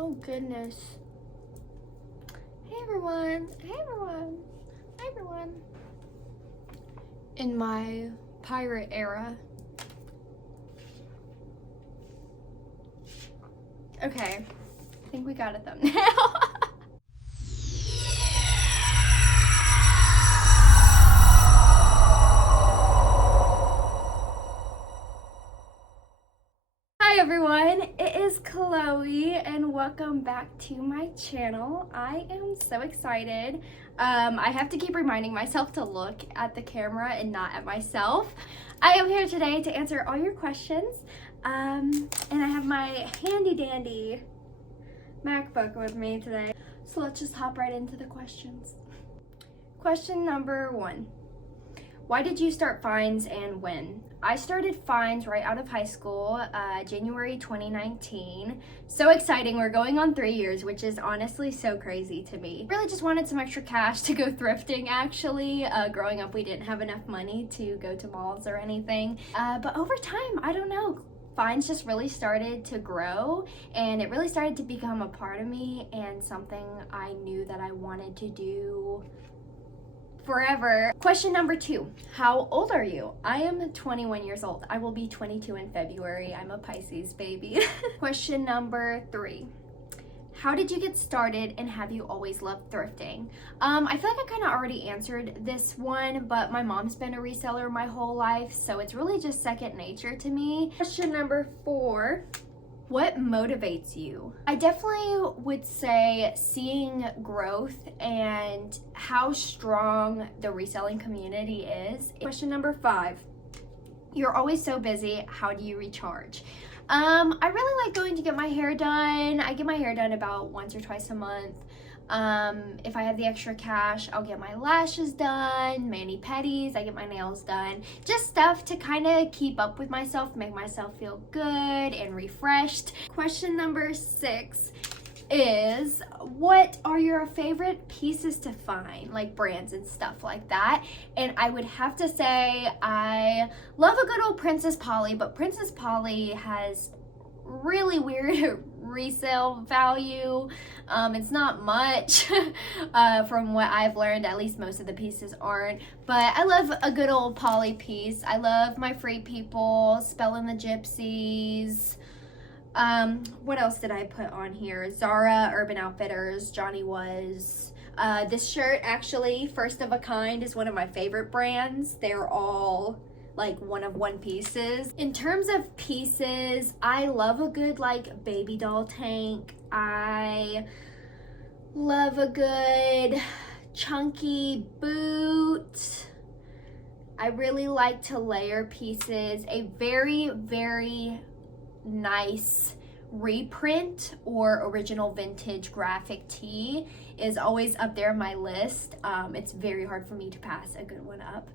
Oh goodness. Hey everyone. Hey everyone. Hi everyone. In my pirate era. Okay. I think we got a thumbnail. Hi everyone, it is Chloe and welcome back to my channel. I am so excited. I have to keep reminding myself to look at the camera and not at myself. I am here today to answer all your questions. And I have my handy dandy MacBook with me today. So let's just hop right into the questions. Question number 1. Why did you start Finds and when? I started Finds right out of high school, January 2019. So exciting, we're going on 3 years, which is honestly so crazy to me. Really just wanted some extra cash to go thrifting actually. Growing up, we didn't have enough money to go to malls or anything. But over time, I don't know, Finds just really started to grow and it really started to become a part of me and something I knew that I wanted to do forever. Question number 2, how old are you? I am 21 years old. I will be 22 in February. I'm a Pisces baby. Question number 3, how did you get started and have you always loved thrifting? I feel like I kind of already answered this one, but my mom's been a reseller my whole life, so it's really just second nature to me. Question number 4, what motivates you? I definitely would say seeing growth and how strong the reselling community is. Question number 5, you're always so busy, how do you recharge? I really like going to get my hair done. I get my hair done about once or twice a month. If I have the extra cash, I'll get my lashes done, mani-pedis, I get my nails done. Just stuff to kind of keep up with myself, make myself feel good and refreshed. Question number 6 is, what are your favorite pieces to find, like brands and stuff like that? And I would have to say I love a good old Princess Polly, but Princess Polly has really weird resale value. It's not much from what I've learned, at least most of the pieces aren't, but I love a good old Polly piece. I love my Free People, Spellin' the Gypsies. What else did I put on here? Zara, Urban Outfitters, Johnny Was. This shirt, actually, First of a Kind, is one of my favorite brands. They're all like one-of-one pieces. In terms of pieces, I love a good like baby doll tank. I love a good chunky boot. I really like to layer pieces. A very, very nice reprint or original vintage graphic tee is always up there on my list. It's very hard for me to pass a good one up.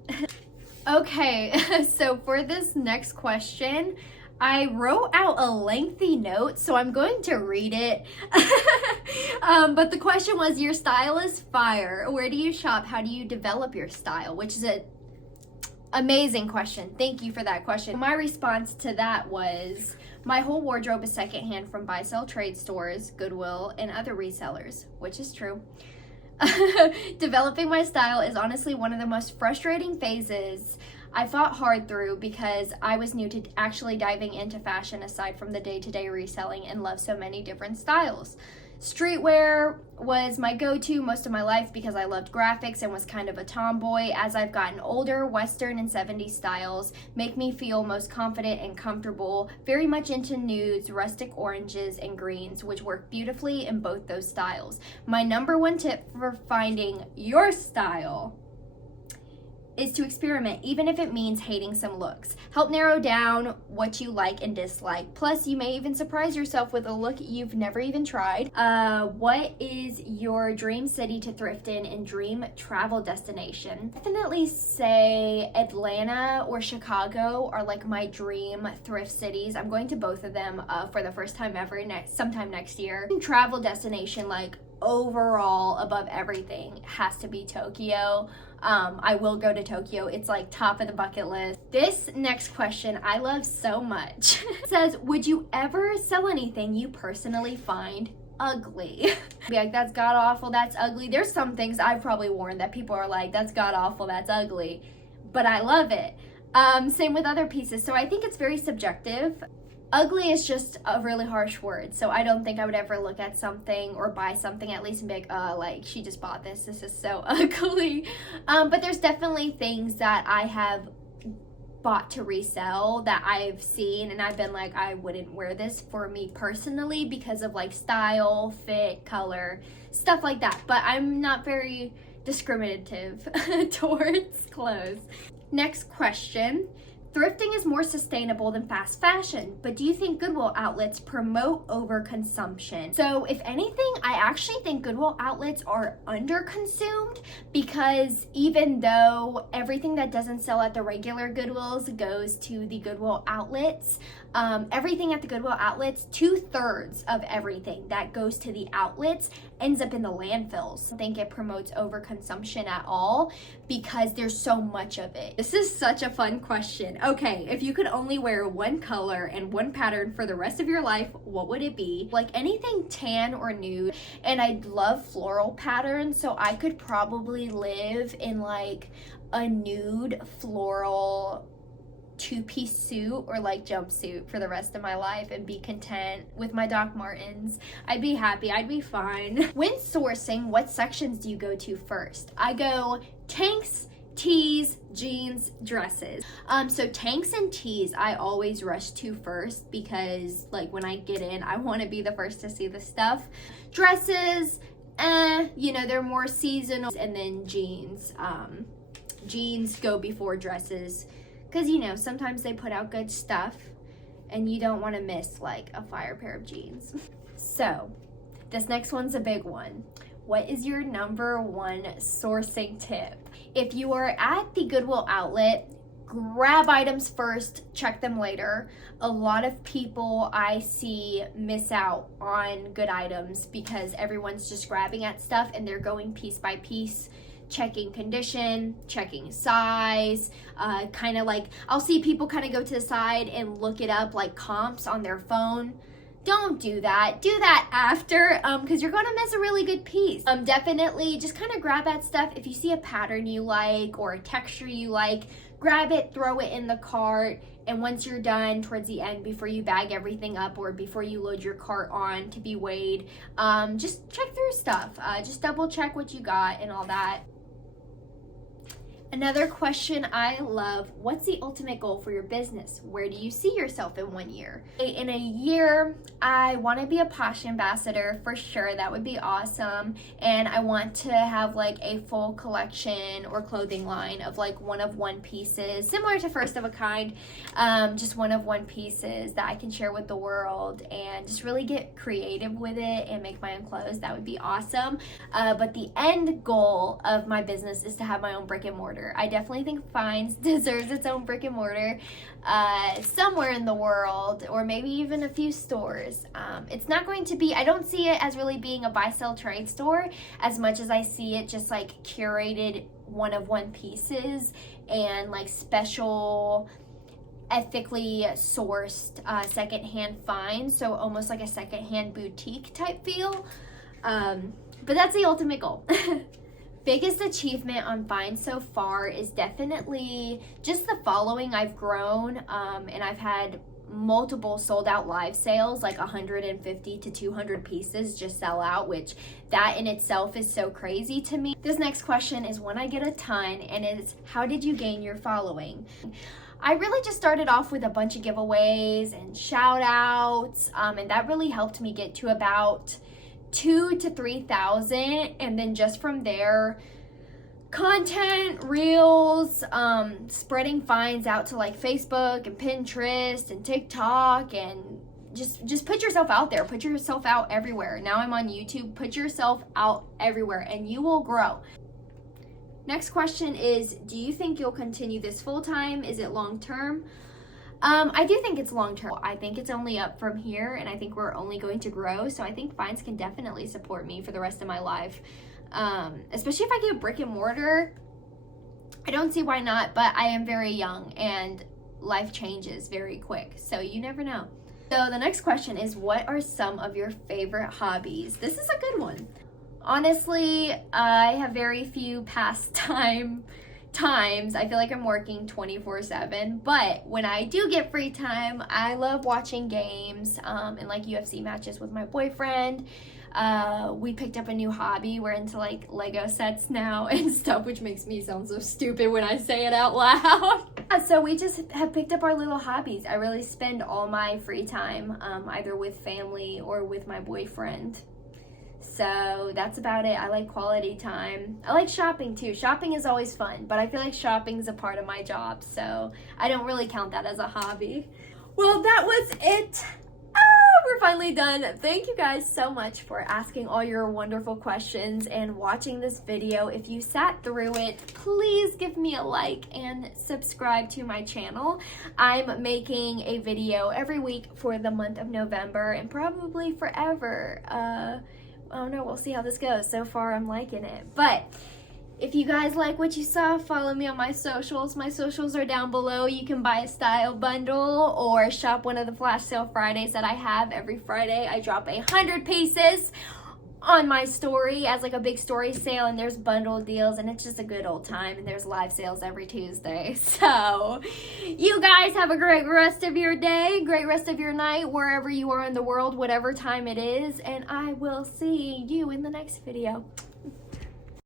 Okay, so for this next question, I wrote out a lengthy note, so I'm going to read it. But the question was, your style is fire. Where do you shop? How do you develop your style? Which is an amazing question. Thank you for that question. My response to that was, my whole wardrobe is secondhand from buy-sell trade stores, Goodwill, and other resellers, which is true. Developing my style is honestly one of the most frustrating phases I fought hard through because I was new to actually diving into fashion aside from the day-to-day reselling and love so many different styles. Streetwear was my go-to most of my life because I loved graphics and was kind of a tomboy. As I've gotten older, Western and 70s styles make me feel most confident and comfortable, very much into nudes, rustic oranges, and greens, which work beautifully in both those styles. My number 1 tip for finding your style is to experiment, even if it means hating some looks. Help narrow down what you like and dislike. Plus, you may even surprise yourself with a look you've never even tried. What is your dream city to thrift in and dream travel destination? Definitely say Atlanta or Chicago are like my dream thrift cities. I'm going to both of them for the first time ever sometime next year. Travel destination, like overall above everything, has to be Tokyo. I will go to Tokyo. It's like top of the bucket list. This next question I love so much. It says, would you ever sell anything you personally find ugly. Be like, that's god awful, that's ugly. There's some things I've probably worn that people are like, that's god awful, that's ugly, but I love it. Same with other pieces. So I think it's very subjective. Ugly is just a really harsh word, so I don't think I would ever look at something or buy something at least and be like, she just bought this is so ugly. But there's definitely things that I have bought to resell that I've seen and I've been like, I wouldn't wear this for me personally because of like style, fit, color, stuff like that. But I'm not very discriminative towards clothes. Next question. Thrifting is more sustainable than fast fashion, but do you think Goodwill outlets promote overconsumption? So if anything, I actually think Goodwill outlets are underconsumed, because even though everything that doesn't sell at the regular Goodwills goes to the Goodwill outlets, everything at the Goodwill outlets, 2/3 of everything that goes to the outlets ends up in the landfills. I think it promotes overconsumption at all because there's so much of it. This is such a fun question. Okay, if you could only wear one color and one pattern for the rest of your life, what would it be? Like anything tan or nude, and I love floral patterns, so I could probably live in like a nude floral two-piece suit or like jumpsuit for the rest of my life and be content with my Doc Martens. I'd be happy, I'd be fine. When sourcing, what sections do you go to first? I go tanks, tees, jeans, dresses. So tanks and tees I always rush to first because like when I get in, I want to be the first to see the stuff. Dresses, they're more seasonal. And then jeans. Jeans go before dresses because, sometimes they put out good stuff and you don't want to miss like a fire pair of jeans. So this next one's a big one. What is your number one sourcing tip? If you are at the Goodwill outlet, grab items first, check them later. A lot of people I see miss out on good items because everyone's just grabbing at stuff and they're going piece by piece, checking condition, checking size, kind of like, I'll see people kind of go to the side and look it up like comps on their phone. Don't do that. Do that after, because you're going to miss a really good piece. Definitely just kind of grab that stuff. If you see a pattern you like or a texture you like, grab it, throw it in the cart, and once you're done towards the end, before you bag everything up or before you load your cart on to be weighed, just check through stuff. Just double check what you got and all that. Another question I love, what's the ultimate goal for your business? Where do you see yourself in 1 year? In a year, I want to be a Posh ambassador for sure. That would be awesome. And I want to have like a full collection or clothing line of like one-of-one pieces, similar to First of a Kind, just one-of-one pieces that I can share with the world and just really get creative with it and make my own clothes. That would be awesome. But the end goal of my business is to have my own brick and mortar. I definitely think Finds deserves its own brick and mortar somewhere in the world, or maybe even a few stores. It's not going to be, I don't see it as really being a buy-sell trade store as much as I see it just like curated one-of-one pieces and like special ethically sourced secondhand finds, so almost like a secondhand boutique type feel. But that's the ultimate goal. Biggest achievement on Finds so far is definitely just the following I've grown, and I've had multiple sold out live sales, like 150 to 200 pieces just sell out, which that in itself is so crazy to me. This next question is one I get a ton, and it's, how did you gain your following? I really just started off with a bunch of giveaways and shout outs, and that really helped me get to about 2,000 to 3,000, and then just from there, content, reels, spreading finds out to like Facebook and Pinterest and TikTok, and just put yourself out there, put yourself out everywhere. Now I'm on YouTube. Put yourself out everywhere and you will grow. Next question is, do you think you'll continue this full time? Is it long term? I do think it's long term. I think it's only up from here, and I think we're only going to grow. So I think Finds can definitely support me for the rest of my life. Especially if I get brick and mortar. I don't see why not, but I am very young and life changes very quick. So you never know. So the next question is, what are some of your favorite hobbies? This is a good one. Honestly, I have very few pastime times. I feel like I'm working 24/7, but when I do get free time, I love watching games and like UFC matches with my boyfriend. We picked up a new hobby. We're into like Lego sets now and stuff, which makes me sound so stupid when I say it out loud. So we just have picked up our little hobbies. I really spend all my free time either with family or with my boyfriend. So that's about it. I like quality time. I like shopping too. Shopping is always fun, but I feel like shopping is a part of my job, so I don't really count that as a hobby. Well, that was it. We're finally done. Thank you guys so much for asking all your wonderful questions and watching this video. If you sat through it, please give me a like and subscribe to my channel. I'm making a video every week for the month of November and probably forever. I don't know, we'll see how this goes. So far, I'm liking it. But if you guys like what you saw, follow me on my socials. My socials are down below. You can buy a style bundle or shop one of the flash sale Fridays that I have. Every Friday, I drop 100 pieces on my story as like a big story sale, and there's bundle deals, and it's just a good old time, and there's live sales every Tuesday. So you guys have a great rest of your day, great rest of your night, wherever you are in the world, whatever time it is, and I will see you in the next video.